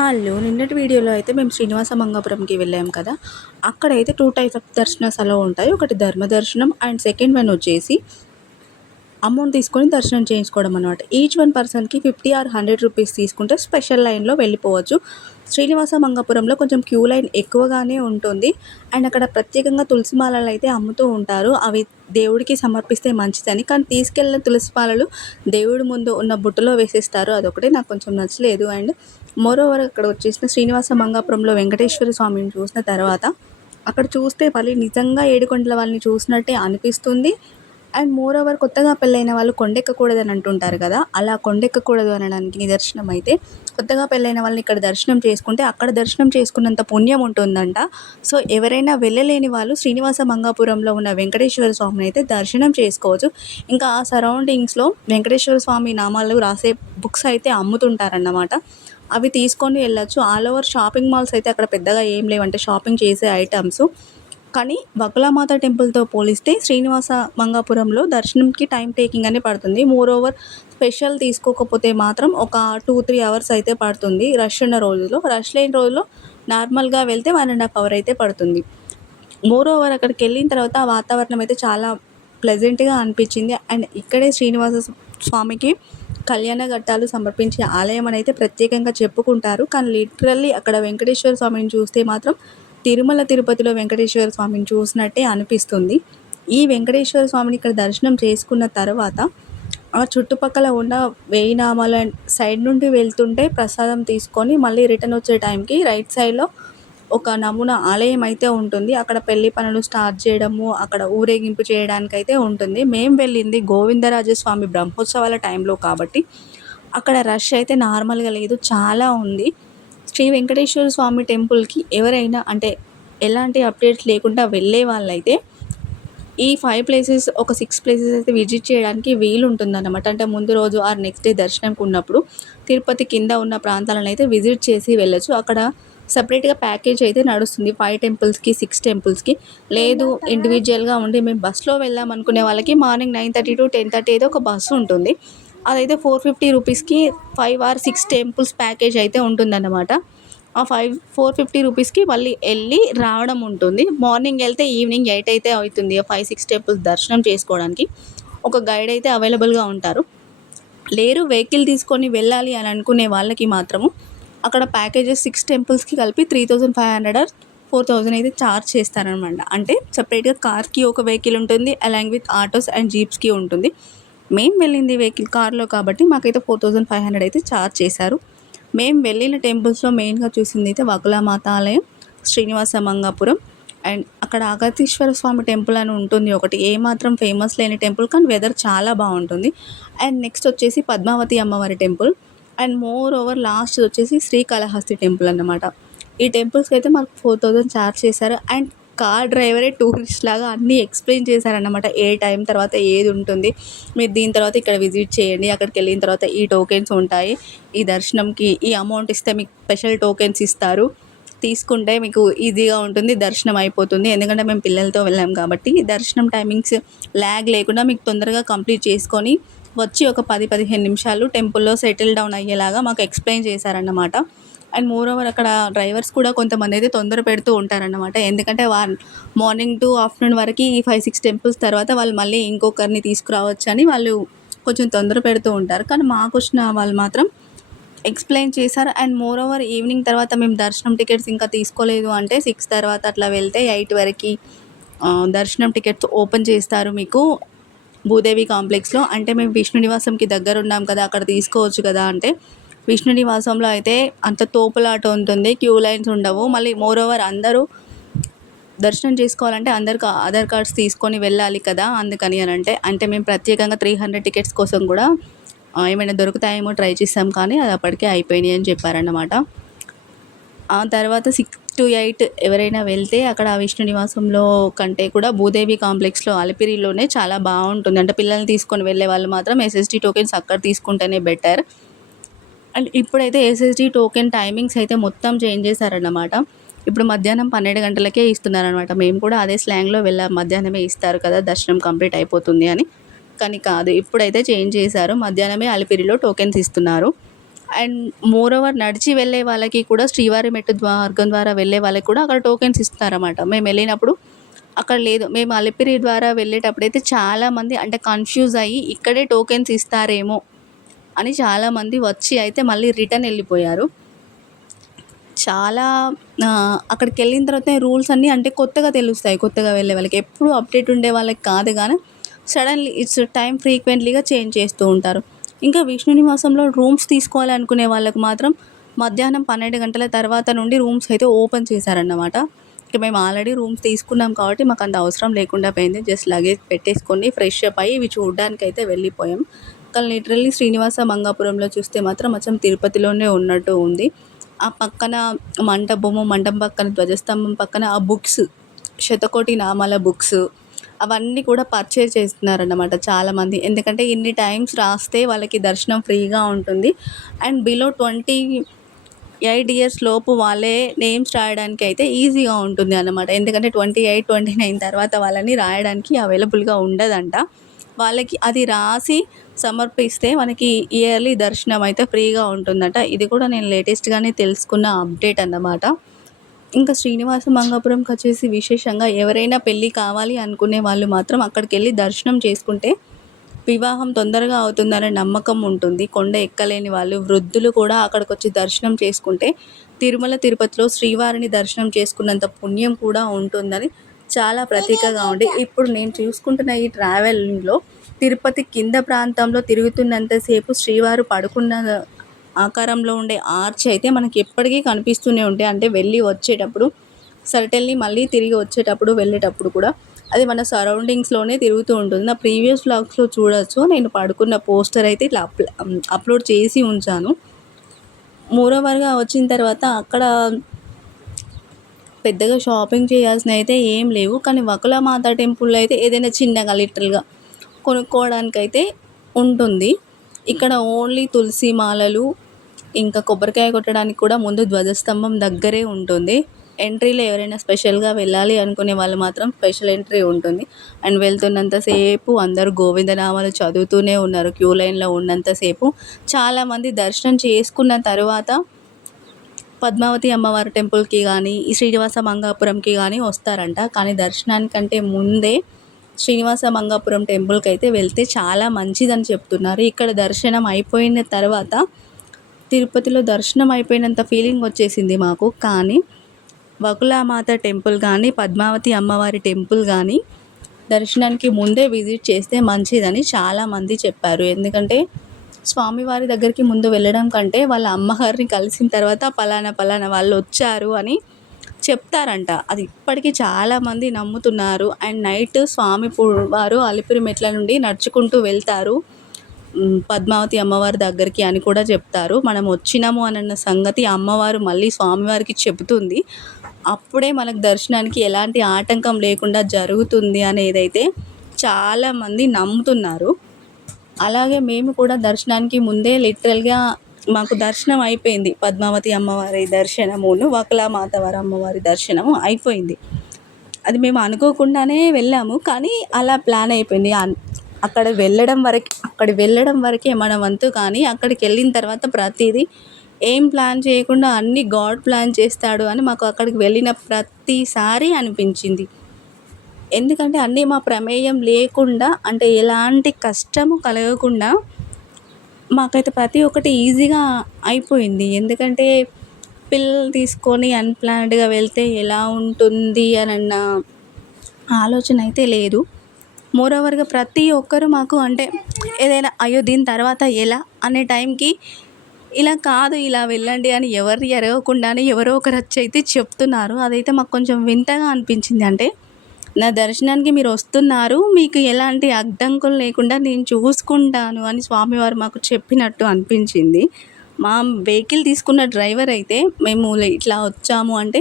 Hello! నిన్నటి వీడియోలో అయితే మేము శ్రీనివాస మంగాపురంకి వెళ్ళాం కదా! అక్కడైతే 2 టైప్స్ ఆఫ్ దర్శనాస్ అలో ఉంటాయి. ఒకటి ధర్మ దర్శనం అండ్ సెకండ్ వన్ వచ్చేసి అమౌంట్ తీసుకొని దర్శనం చేయించుకోవడం అనమాట. ఈచ్ వన్ పర్సన్‌కి 50 ఆర్ 100 రూపీస్ తీసుకుంటే స్పెషల్ లైన్‌లో వెళ్ళిపోవచ్చు. శ్రీనివాస మంగాపురంలో కొంచెం క్యూ లైన్ ఎక్కువగానే ఉంటుంది. అండ్ అక్కడ ప్రత్యేకంగా తులసి మాలలైతే అమ్ముతూ ఉంటారు. అవి దేవుడికి సమర్పిస్తే మంచిదని. కానీ తీసుకెళ్ళిన తులసి మాలలు దేవుడి ముందు ఉన్న బుట్టలో వేసేస్తారు. అదొకటే నాకు కొంచెం నచ్చలేదు. అండ్ మోరోవర్ అక్కడ వచ్చేసిన శ్రీనివాస మంగాపురంలో వెంకటేశ్వర స్వామిని చూసిన తర్వాత అక్కడ చూస్తే మళ్ళీ నిజంగా ఏడుకొండల వాడిని చూసినట్టే అనిపిస్తుంది. అండ్ మోరోవర్ కొత్తగా పెళ్ళైన వాళ్ళు కొండెక్కకూడదని అంటుంటారు కదా! అలా కొండెక్కకూడదు అనడానికి నిదర్శనం అయితే కొత్తగా పెళ్ళైన వాళ్ళని ఇక్కడ దర్శనం చేసుకుంటే అక్కడ దర్శనం చేసుకున్నంత పుణ్యం ఉంటుందంట. సో, ఎవరైనా వెళ్ళలేని వాళ్ళు శ్రీనివాస మంగాపురంలో ఉన్న వెంకటేశ్వర స్వామిని అయితే దర్శనం చేసుకోవచ్చు. ఇంకా ఆ సరౌండింగ్స్‌లో వెంకటేశ్వర స్వామి నామాలు రాసే బుక్స్ అయితే అమ్ముతుంటారన్నమాట. అవి తీసుకొని వెళ్ళొచ్చు. ఆల్ ఓవర్ షాపింగ్ మాల్స్ అయితే అక్కడ పెద్దగా ఏం లేవంటే షాపింగ్ చేసే ఐటెమ్స్. కానీ బకులామాత టెంపుల్‌తో పోలిస్తే శ్రీనివాస మంగాపురంలో దర్శనంకి టైమ్ టేకింగ్ అని పడుతుంది. మోరోవర్ స్పెషల్ తీసుకోకపోతే మాత్రం ఒక 2, 3 అవర్స్ అయితే పడుతుంది రష్ ఉన్న రోజుల్లో. రష్ లేని రోజుల్లో నార్మల్‌గా వెళ్తే 1 ½ అవర్ అయితే పడుతుంది. మోరోవర్ అక్కడికెళ్ళిన తర్వాత ఆ వాతావరణం అయితే చాలా ప్లెజెంట్‌గా అనిపించింది. అండ్ ఇక్కడే శ్రీనివాస స్వామికి కళ్యాణ ఘట్టాలు సమర్పించే ఆలయం అనైతే ప్రత్యేకంగా చెప్పుకుంటారు. కానీ లిటరల్లీ అక్కడ వెంకటేశ్వర స్వామిని చూస్తే మాత్రం తిరుమల తిరుపతిలో వెంకటేశ్వర స్వామిని చూసినట్టే అనిపిస్తుంది. ఈ వెంకటేశ్వర స్వామిని ఇక్కడ దర్శనం చేసుకున్న తర్వాత ఆ చుట్టుపక్కల ఉన్న వేయినామాల సైడ్ నుండి వెళ్తుంటే ప్రసాదం తీసుకొని మళ్ళీ రిటర్న్ వచ్చే టైంకి రైట్ సైడ్‌లో ఒక నమూనా ఆలయం అయితే ఉంటుంది. అక్కడ పెళ్లి పనులు స్టార్ట్ చేయడము, అక్కడ ఊరేగింపు చేయడానికైతే ఉంటుంది. మేము వెళ్ళింది గోవిందరాజస్వామి బ్రహ్మోత్సవాల టైంలో కాబట్టి అక్కడ రష్ అయితే నార్మల్‌గా లేదు. చాలా ఉంది. శ్రీ వెంకటేశ్వర స్వామి టెంపుల్‌కి ఎవరైనా అంటే ఎలాంటి అప్డేట్స్ లేకుండా వెళ్ళే వాళ్ళైతే ఈ 5 ప్లేసెస్ ఒక 6 ప్లేసెస్ అయితే విజిట్ చేయడానికి వీలుంటుందన్నమాట. అంటే ముందు రోజు ఆర్ నెక్స్ట్ డే దర్శనంకి ఉన్నప్పుడు తిరుపతి కింద ఉన్న ప్రాంతాలనైతే విజిట్ చేసి వెళ్ళొచ్చు. అక్కడ సెపరేట్‌గా ప్యాకేజ్ అయితే నడుస్తుంది. 5 టెంపుల్స్‌కి, 6 టెంపుల్స్‌కి. లేదు ఇండివిడ్యువల్‌గా ఉండి మేము బస్‌లో వెళ్దాం అనుకునే వాళ్ళకి మార్నింగ్ 9:30-10:30 అయితే ఒక బస్సు ఉంటుంది. అదైతే 450 రూపీస్‌కి 5 ఆర్ 6 టెంపుల్స్ ప్యాకేజ్ అయితే ఉంటుందన్నమాట. ఆ 450 రూపీస్‌కి మళ్ళీ ఎళ్లి రావడం ఉంటుంది. మార్నింగ్ ఎళ్తే ఈవినింగ్ 8 అయితే అవుతుంది. 5, 6 టెంపుల్స్ దర్శనం చేసుకోవడానికి. ఒక గైడ్ అయితే అవైలబుల్‌గా ఉంటారు. లేరు వెహికల్ తీసుకొని వెళ్ళాలి అని అనుకునే వాళ్ళకి మాత్రము అక్కడ ప్యాకేజెస్ 6 టెంపుల్స్‌కి కలిపి 3500 ఆర్ 4000 అయితే చార్జ్ చేస్తారనమాట. అంటే సెపరేట్‌గా కార్‌కి ఒక వెహికల్ ఉంటుంది. అలాంగ్ విత్ ఆటోస్ అండ్ జీప్స్‌కి ఉంటుంది. మేము వెళ్ళింది వెహికల్ కార్‌లో కాబట్టి మాకైతే 4500 అయితే చార్జ్ చేశారు. మేము వెళ్ళిన టెంపుల్స్‌లో మెయిన్‌గా చూసిందైతే వకులామాత ఆలయం, శ్రీనివాస మంగాపురం అండ్ అక్కడ అగతీశ్వర స్వామి టెంపుల్ అని ఉంటుంది ఒకటి. ఏమాత్రం ఫేమస్ లేని టెంపుల్ కానీ వెదర్ చాలా బావుంటుంది. అండ్ నెక్స్ట్ వచ్చేసి పద్మావతి అమ్మవారి temple and more over last వచ్చేసి శ్రీకాళహస్తి టెంపుల్ అన్నమాట. ఈ టెంపుల్స్‌కి అయితే మాకు 4000 చార్జ్ చేశారు. అండ్ కార్ డ్రైవరే టూరిస్ట్ లాగా అన్నీ ఎక్స్‌ప్లెయిన్ చేశారన్నమాట. ఏ టైం తర్వాత ఏది ఉంటుంది. మీరు దీని తర్వాత ఇక్కడ విజిట్ చేయండి. అక్కడికెళ్ళిన తర్వాత ఈ టోకెన్స్ ఉంటాయి. ఈ దర్శనంకి ఈ అమౌంట్ ఇస్తే మీకు స్పెషల్ టోకెన్స్ ఇస్తారు. తీసుకుంటే మీకు ఈజీగా ఉంటుంది. దర్శనం అయిపోతుంది. ఎందుకంటే మేము పిల్లలతో వెళ్ళాం కాబట్టి దర్శనం టైమింగ్స్ ల్యాగ్ లేకుండా మీకు తొందరగా కంప్లీట్ చేసుకొని వచ్చి ఒక 10, 15 నిమిషాలు టెంపుల్‌లో సెటిల్ డౌన్ అయ్యేలాగా మాకు ఎక్స్‌ప్లెయిన్ చేశారన్నమాట. అండ్ మోరోవర్ అక్కడ డ్రైవర్స్ కూడా కొంతమందైతే తొందర పెడుతూ ఉంటారన్నమాట. ఎందుకంటే మార్నింగ్ టు ఆఫ్టర్‌నూన్ వరకి ఈ 5, 6 టెంపుల్స్ తర్వాత వాళ్ళు మళ్ళీ ఇంకొకరిని తీసుకురావచ్చని వాళ్ళు కొంచెం తొందర పెడుతూ ఉంటారు. కానీ మాకొచ్చిన వాళ్ళు మాత్రం ఎక్స్‌ప్లెయిన్ చేశారు. అండ్ మోరోవర్ ఈవినింగ్ తర్వాత మేము దర్శనం టికెట్స్ ఇంకా తీసుకోలేదు అంటే 6 తర్వాత అట్లా వెళ్తే 8 వరకి దర్శనం టికెట్స్ ఓపెన్ చేస్తారు మీకు భూదేవి కాంప్లెక్స్‌లో. అంటే మేము విష్ణు నివాసంకి దగ్గరున్నాం కదా! అక్కడ తీసుకోవచ్చు కదా! అంటే విష్ణు నివాసంలో అయితే అంత తోపులాట ఉంటుంది. క్యూ లైన్స్ ఉండవు. మళ్ళీ మోరోవర్ అందరూ దర్శనం చేసుకోవాలంటే అందరికి ఆధార్ కార్డ్స్ తీసుకొని వెళ్ళాలి కదా! అందుకని అనంటే. అంటే మేము ప్రత్యేకంగా 300 టికెట్స్ కోసం కూడా ఏమైనా దొరుకుతాయేమో ట్రై చేసాం కానీ అది అప్పటికే అయిపోయినాయి అని చెప్పారన్నమాట. ఆ తర్వాత 6-8 ఎవరైనా వెళ్తే అక్కడ విష్ణు నివాసంలో కంటే కూడా భూదేవి కాంప్లెక్స్‌లో అలిపిరిలోనే చాలా బావుంటుంది. అంటే పిల్లల్ని తీసుకొని వెళ్ళే వాళ్ళు మాత్రం ఎస్ఎస్‌డీ టోకెన్స్ అక్కడ తీసుకుంటేనే బెటర్. అండ్ ఇప్పుడైతే ఎస్ఎస్‌డీ టోకెన్ టైమింగ్స్ అయితే మొత్తం చేంజ్ చేశారన్నమాట. ఇప్పుడు మధ్యాహ్నం 12 గంటలకే ఇస్తున్నారనమాట. మేము కూడా అదే స్లాంగ్‌లో వెళ్ళాం. మధ్యాహ్నమే ఇస్తారు కదా! దర్శనం కంప్లీట్ అయిపోతుంది అని. కానీ కాదు. ఇప్పుడైతే చేంజ్ చేశారు. మధ్యాహ్నమే అలిపిరిలో టోకెన్స్ ఇస్తున్నారు. అండ్ మోర్ ఓవర్ నడిచి వెళ్ళే వాళ్ళకి కూడా శ్రీవారి మెట్టు మార్గం ద్వారా వెళ్ళే వాళ్ళకి కూడా అక్కడ టోకెన్స్ ఇస్తారన్నమాట. మేము వెళ్ళినప్పుడు అక్కడ లేదు. మేము అలిపిరి ద్వారా వెళ్ళేటప్పుడైతే చాలామంది అంటే కన్‌ఫ్యూజ్ అయ్యి ఇక్కడే టోకెన్స్ ఇస్తారేమో అని చాలామంది వచ్చి అయితే మళ్ళీ రిటర్న్ ఎళ్ళిపోయారు. చాలా అక్కడికెళ్ళిన తర్వాతనే రూల్స్ అన్నీ అంటే కొత్తగా తెలుస్తాయి. కొత్తగా వెళ్ళే వాళ్ళకి. ఎప్పుడూ అప్డేట్ ఉండే వాళ్ళకి కాదు గానీ సడన్‌లీ ఇట్స్ టైమ్ ఫ్రీక్వెంట్‌లీగా చేంజ్ చేస్తూ ఉంటారు. ఇంకా విష్ణు నివాసంలో రూమ్స్ తీసుకోవాలనుకునే వాళ్ళకి మాత్రం మధ్యాహ్నం 12 గంటల తర్వాత నుండి రూమ్స్ అయితే ఓపెన్ చేశారన్నమాట. ఇక మేము ఆల్రెడీ రూమ్స్ తీసుకున్నాం కాబట్టి మాకంత అవసరం లేకుండా పోయింది. జస్ట్ లగేజ్ పెట్టేసుకొని ఫ్రెష్ అప్ అయ్యి ఇవి చూడ్డానికైతే వెళ్ళిపోయాం. కానీ లిటరల్లీ శ్రీనివాస మంగాపురంలో చూస్తే మాత్రం అచ్చం తిరుపతిలోనే ఉన్నట్టు ఉంది. ఆ పక్కన మంటపము, మంటపం పక్కన ధ్వజస్తంభం పక్కన ఆ బుక్స్, శతకోటి నామాల బుక్స్ అవన్నీ కూడా పర్చేజ్ చేస్తున్నారన్నమాట చాలామంది. ఎందుకంటే ఇన్ని టైమ్స్ రాస్తే వాళ్ళకి దర్శనం ఫ్రీగా ఉంటుంది. అండ్ బిలో 28 ఇయర్స్ లోపు వాళ్ళే నేమ్స్ రాయడానికి అయితే ఈజీగా ఉంటుంది అన్నమాట. ఎందుకంటే 28, 29 తర్వాత వాళ్ళని రాయడానికి అవైలబుల్‌గా ఉండదంట. వాళ్ళకి అది రాసి సమర్పిస్తే మనకి ఇయర్లీ దర్శనం అయితే ఫ్రీగా ఉంటుందట. ఇది కూడా నేను లేటెస్ట్‌గానే తెలుసుకున్న అప్డేట్ అన్నమాట. ఇంకా శ్రీనివాస మంగాపురంకొచ్చేసి విశేషంగా ఎవరైనా పెళ్ళి కావాలి అనుకునే వాళ్ళు మాత్రం అక్కడికెళ్ళి దర్శనం చేసుకుంటే వివాహం తొందరగా అవుతుందనే నమ్మకం ఉంటుంది. కొండ ఎక్కలేని వాళ్ళు, వృద్ధులు కూడా అక్కడికొచ్చి దర్శనం చేసుకుంటే తిరుమల, తిరుపతిలో శ్రీవారిని దర్శనం చేసుకున్నంత పుణ్యం కూడా ఉంటుందని చాలా ప్రతీకగా ఉండి ఇప్పుడు నేను చూసుకుంటున్న ఈ ట్రావెలింగ్‌లో తిరుపతి కింద ప్రాంతంలో తిరుగుతున్నంత సేపు శ్రీవారు పడుకున్న ఆకారంలో ఉండే ఆర్చ్ అయితే మనకి ఎప్పటికీ కనిపిస్తూనే ఉంటాయి. అంటే వెళ్ళి వచ్చేటప్పుడు సర్టెన్‌లీ మళ్ళీ తిరిగి వచ్చేటప్పుడు, వెళ్ళేటప్పుడు కూడా అది మన సరౌండింగ్స్‌లోనే తిరుగుతూ ఉంటుంది. నా ప్రీవియస్ వ్లాగ్స్‌లో చూడొచ్చు. నేను పడుకున్న పోస్టర్ అయితే ఇట్లా అప్‌లోడ్ చేసి ఉంచాను. మోరోవర్‌గా వచ్చిన తర్వాత అక్కడ పెద్దగా షాపింగ్ చేయాల్సినవయితే ఏం లేవు. కానీ వకులామాత టెంపుల్‌లో అయితే ఏదైనా చిన్నగా లిటిల్‌గా కొనుక్కోవడానికైతే ఉంటుంది. ఇక్కడ ఓన్లీ తులసి మాలలు, ఇంకా కొబ్బరికాయ కొట్టడానికి కూడా ముందు ధ్వజస్తంభం దగ్గరే ఉంటుంది. ఎంట్రీలో ఎవరైనా స్పెషల్‌గా వెళ్ళాలి అనుకునే వాళ్ళు మాత్రం స్పెషల్ ఎంట్రీ ఉంటుంది. అండ్ వెళ్తున్నంత సేపు అందరూ గోవిందనామాలు చదువుతూనే ఉన్నారు. క్యూ లైన్‌లో ఉన్నంత సేపు. చాలామంది దర్శనం చేసుకున్న తరువాత పద్మావతి అమ్మవారి టెంపుల్‌కి గానీ, ఈ శ్రీనివాస మంగాపురంకి గానీ వస్తారంట. కానీ దర్శనానికంటే ముందే శ్రీనివాస మంగాపురం టెంపుల్‌కైతే వెళ్తే చాలా మంచిదని చెప్తున్నారు. ఇక్కడ దర్శనం అయిపోయిన తర్వాత తిరుపతిలో దర్శనం అయిపోయినంత ఫీలింగ్ వచ్చేసింది మాకు. కానీ వకులామాత టెంపుల్ గానీ, పద్మావతి అమ్మవారి టెంపుల్ గానీ దర్శనానికి ముందే విజిట్ చేస్తే మంచిదని చాలామంది చెప్పారు. ఎందుకంటే స్వామివారి దగ్గరికి ముందు వెళ్ళడం కంటే వాళ్ళ అమ్మగారిని కలిసిన తర్వాత పలానా పలానా వాళ్ళొచ్చారు అని చెప్తారంట. అది ఇప్పటికి చాలామంది నమ్ముతున్నారు. అండ్ నైట్ వారు అలిపిరి మెట్ల నుండి నడుచుకుంటూ వెళ్తారు పద్మావతి అమ్మవారి దగ్గరికి అని కూడా చెప్తారు. మనం వచ్చినాము అనన్న సంగతి అమ్మవారు మళ్ళీ స్వామివారికి చెబుతుంది. అప్పుడే మనకు దర్శనానికి ఎలాంటి ఆటంకం లేకుండా జరుగుతుంది అనేదైతే చాలామంది నమ్ముతున్నారు. అలాగే మేము కూడా దర్శనానికి ముందే లిటరల్‌గా మాకు దర్శనం అయిపోయింది. పద్మావతి అమ్మవారి దర్శనమును, వకులామాత వారి అమ్మవారి దర్శనము అయిపోయింది. అది మేము అనుకోకుండానే వెళ్ళాము. కానీ అలా ప్లాన్ అయిపోయింది. అక్కడికి వెళ్ళడం వరకే మన వంతు. కానీ అక్కడికెళ్ళిన తర్వాత ప్రతీదీ ఏం ప్లాన్ చేయకుండా అన్నీ గాడ్ ప్లాన్ చేస్తాడు అని మాకు అక్కడికి వెళ్ళిన ప్రతిసారి అనిపించింది. ఎందుకంటే అన్నీ మా ప్రమేయం లేకుండా అంటే ఎలాంటి కష్టము కలగకుండా మాకైతే ప్రతి ఒక్కటి ఈజీగా అయిపోయింది. ఎందుకంటే పిల్లల్ని తీసుకొని అన్‌ప్లాన్డ్‌గా వెళ్తే ఎలా ఉంటుంది అనన్న ఆలోచన అయితే లేదు. మోరోవర్‌గా ప్రతి ఒక్కరు మాకు అంటే ఏదైనా అయ్యో! దీని తర్వాత ఎలా అనే టైంకి ఇలా కాదు ఇలా వెళ్ళండి అని ఎవరిని అడగకుండానే ఎవరో ఒకరు వచ్చి అయితే చెప్తున్నారు. అదైతే మాకు కొంచెం వింతగా అనిపించింది. అంటే నా దర్శనానికి మీరు వస్తున్నారు. మీకు ఎలాంటి అడ్డంకులు లేకుండా నేను చూసుకుంటాను అని స్వామివారు మాకు చెప్పినట్టు అనిపించింది. మా వెహికల్ తీసుకున్న డ్రైవర్ అయితే మేము ఇట్లా వచ్చాము అంటే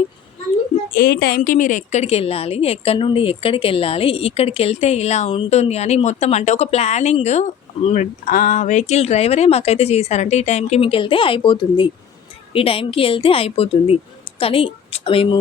ఏ టైంకి మీరు ఎక్కడికెళ్ళాలి, ఎక్కడి నుండి ఎక్కడికెళ్ళాలి, ఇక్కడికెళ్తే ఇలా ఉంటుంది అని మొత్తం అంటే ఒక ప్లానింగ్ ఆ వెహికల్ డ్రైవరే మాకైతే చేశారంటే ఈ టైంకి మీకెళ్తే అయిపోతుంది. ఈ టైంకి వెళ్తే అయిపోతుంది. కానీ మేము